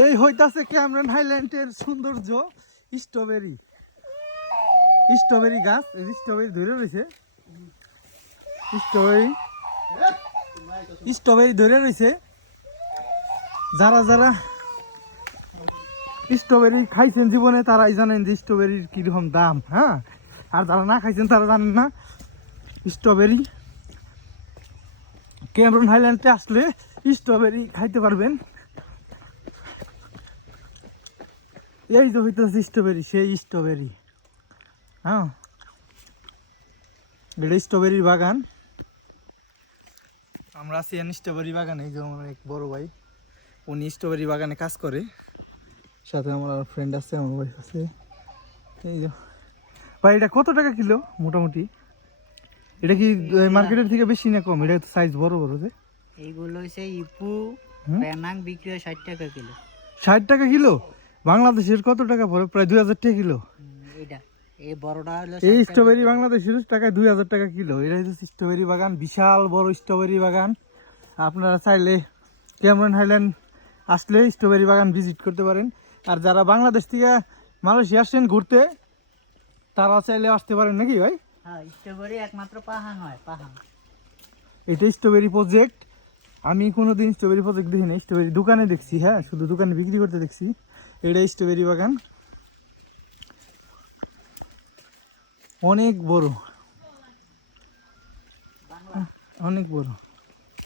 এই হইতাছে ক্যামেরন হাইল্যান্ডের সৌন্দর্য। স্ট্রবেরি স্ট্রবেরি গাছ, এই স্ট্রবেরি ধরে রয়েছে, স্ট্রবেরি স্ট্রবেরি ধরে রয়েছে। যারা যারা স্ট্রবেরি খাইছেন জীবনে তারাই জানেন যে স্ট্রবেরির কিরকম দাম। হ্যাঁ, আর যারা না খাইছেন তারা জানেন না। স্ট্রবেরি ক্যামেরন হাইল্যান্ডে আসলে স্ট্রবেরি খাইতে পারবেন। এই যে হইতেছে স্ট্রবেরি, সেই স্ট্রবেরি। হ্যাঁ, এটা স্ট্রবেরির বাগান। আমরা আছি স্ট্রবেরি বাগানে। এই যে আমার এক বড় ভাই, উনি স্ট্রবেরি বাগানে কাজ করে। সাথে আমার ফ্রেন্ড আছে, আমার ওয়াইফ আছে। এই যে ভাই, এটা কত টাকা কিলো মোটামুটি? এটা কি মার্কেটের থেকে বেশি না কম? এটা সাইজ বড় বড় যে এইগুলো হচ্ছে ইপু পেনাং বিক্রি হয় 60 টাকা কিলো। 60 টাকা কিলো? বাংলাদেশের কত টাকা পড়ে? প্রায় 2000 টাকা কিলো। এটা এই বড়টা হলো এই স্ট্রবেরি বাংলাদেশের টাকায় 2000 টাকা কিলো। এটা হচ্ছে স্ট্রবেরি বাগান, বিশাল বড় স্ট্রবেরি বাগান। আপনারা চাইলে ক্যামেরন হাইল্যান্ড আসলে স্ট্রবেরি বাগান ভিজিট করতে পারেন। আর যারা বাংলাদেশ থেকে মালয়েশিয়া আসছেন ঘুরতে, তারা চাইলে আসতে পারেন নাকি ভাই? হ্যাঁ, স্ট্রবেরি একমাত্র পাহাং হয়, পাহাং। এটা স্ট্রবেরি প্রজেক্ট। আমি কোনোদিন স্ট্রবেরি প্রজেক্ট দেখিনি, স্ট্রবেরি দোকানে দেখছি। হ্যাঁ, শুধু দোকানে বিক্রি করতে দেখছি। এটা স্ট্রবেরি বাগান অনেক বড়, অনেক বড়।